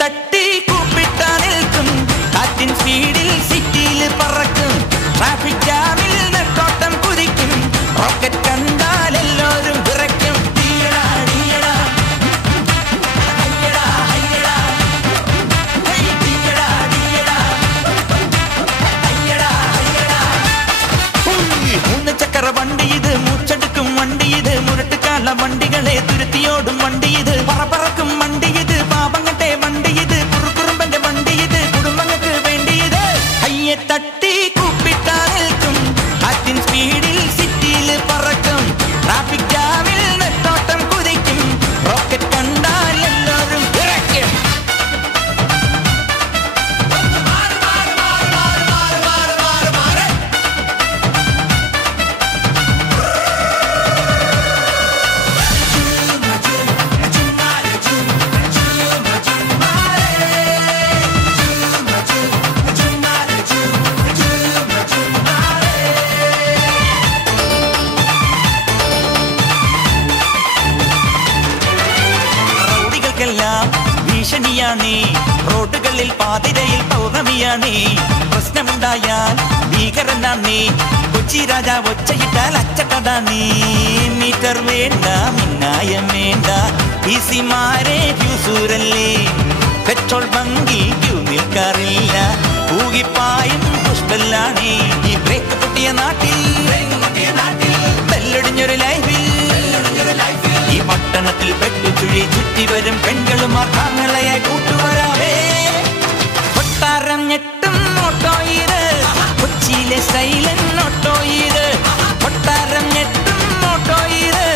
തട്ടി കൂപ്പിട്ടാ നിൽക്കും കാറ്റിൻ സ്പീഡിൽ സിറ്റിയിൽ പറക്കും ട്രാഫിക് ജാമിൽ നെട്ടോട്ടം കുതിക്കും റോക്കറ്റ് കണ്ടാൽ എല്ലാവരും വിറയ്ക്കും മൂന്ന് ചക്ര വണ്ടി ഇത് മൂച്ചെടുക്കും വണ്ടി ഇത് മുരട്ടുകാല വണ്ടികളെ തുരുത്തിയോടും വണ്ടി ഇത് പറക്കും വണ്ടി ഇത് പാപങ്ങട്ടെ വണ്ടി ഇത് കുറുകുറുമ്പന്റെ വണ്ടി ഇത് കുടുംബങ്ങൾക്ക് വേണ്ടി ഇത് അയ്യെ തട്ടി കൂപ്പിട്ടാ നിൽക്കും കാറ്റിൻ സ്പീഡിൽ സിറ്റിയിൽ പറക്കും ട്രാഫിക് ജാമിൽ നെട്ടോട്ടം കുതിക്കും റോക്കറ്റ് കണ്ടാൽ എല്ലാവരും വിറയ്ക്കും ഭീഷണിയാണേ റോഡുകളിൽ പാതിരയിൽ പൗർണമിയാണേ പ്രശ്നമുണ്ടായാൽ ഭീകരനാണേ കൊച്ചി രാജാവ് ഒച്ചയിട്ടാൽ അച്ചട്ടതാണേ മീറ്റർ വേണ്ട മിന്നായം വേണ്ട ഈസിമാരെ ഫ്യൂസൂരല്ലേ പെട്രോൾ ബങ്കിൽ ക്യൂ നിൽക്കാറില്ല പൂകിപ്പായും പുഷ്പല്ലാണേ ഈ ബ്രേക്ക് പൊട്ടിയ നാട്ടിൽ ബെല്ലൊടിഞ്ഞൊരു ലൈഫിൽ ഈ പട്ടണത്തിൽ പെട്ടുചുഴി ചുറ്റി വരും പെൺകളും ആങ്ങളെ കൂട്ടുവരാവേ കൊട്ടാരം ഞെട്ടും ഓട്ടോ ഇത് കൊച്ചിയിലെ സൈലൻ ഓട്ടോ ഇത് കൊട്ടാരം ഞെട്ടും ഓട്ടോ ഇത്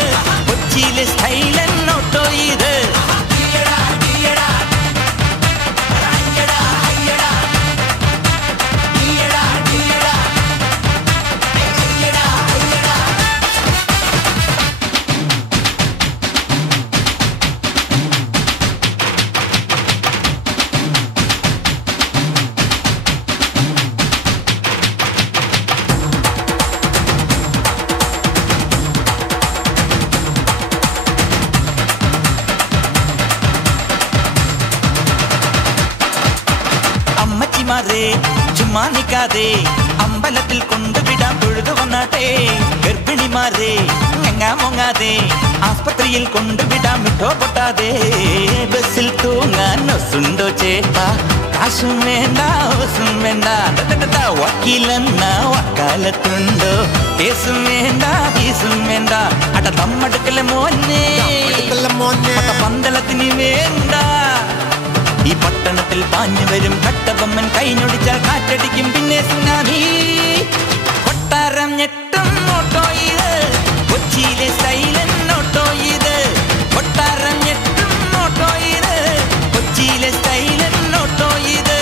കൊച്ചിയിലെ സൈലൻ ഓട്ടോ ഇത് ചുമ്മാ നിക്കാതെ അമ്പലത്തിൽ കൊണ്ടുവിടാൻ തൊഴുതു വന്നാട്ടെ ഗർഭിണിമാരെ ഞങ്ങാമൊങ്ങാതെ ആസ്പത്രിയിൽ കൊണ്ടുവിടാൻ വിട്ടോ പൊട്ടാതെ ബസ്സിൽ തൂങ്ങാൻ ഒസുണ്ടോ ചേട്ടാ കാശും വേണ്ട ഓസും വേണ്ട വക്കീലെന്ന വക്കാലത്തുണ്ടോ കേസും വേണ്ട ഫീസും വേണ്ട അട തമ്മടുക്കലെ മോനെ പന്തളത്തിന് വേണ്ട ഈ പട്ടണത്തിൽ പാഞ്ഞു വരും കട്ടബൊമ്മൻ കൈഞ്ഞൊടിച്ചാൽ കാറ്റടിക്കും പിന്നെ സുനാമി കൊട്ടാരം ഞെട്ടും ഓട്ടോ ഇത് കൊച്ചിയിലെ സൈലൻ ഓട്ടോ ഇത് കൊട്ടാരം ഞെട്ടും ഓട്ടോ ഇത് കൊച്ചിയിലെ സൈലൻ ഓട്ടോ ഇത്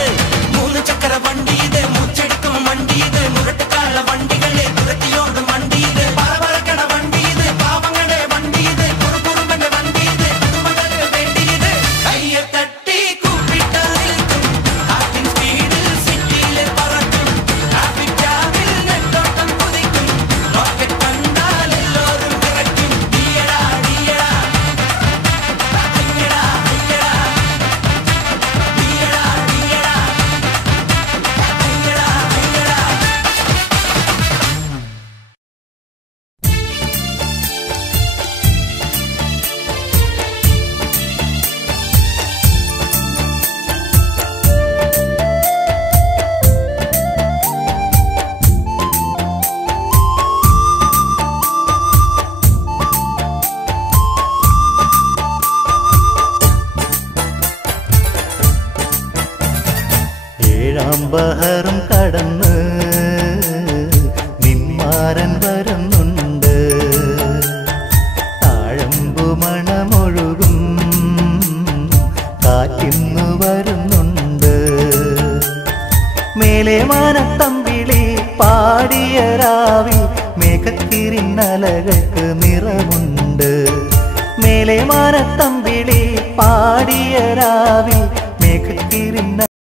മൂന്ന് ചക്ര വണ്ടി ഇത് മൂച്ചെടുക്കും വണ്ടി ഇത് മുരട്ടുകാല വണ്ടികളെ തുരത്തിയോടും വണ്ടി ഇത് പറക്കണ വണ്ടി ഇത് പാവങ്ങളുടെ വണ്ടി ഇത് കുറുകുറുമ്പന്റെ വണ്ടി ഇത് കുടുംബങ്ങൾക്ക് വേണ്ടി ഇത് കയ്യെ തട്ടി ബഹറും കടന്ന് നിന്മാരൻ വരുന്നുണ്ട് താഴമ്പു മണമൊഴുകും കാറ്റിന്നു വരുന്നുണ്ട് മേലെ മാനത്തമ്പിളി പാടിയ രാവിൽ മേഘത്തിരിന്നലകൾക്ക് നിറമുണ്ട് മേലെ മാനത്തമ്പിളി പാടിയ രാവിൽ മേഘത്തിരിന്ന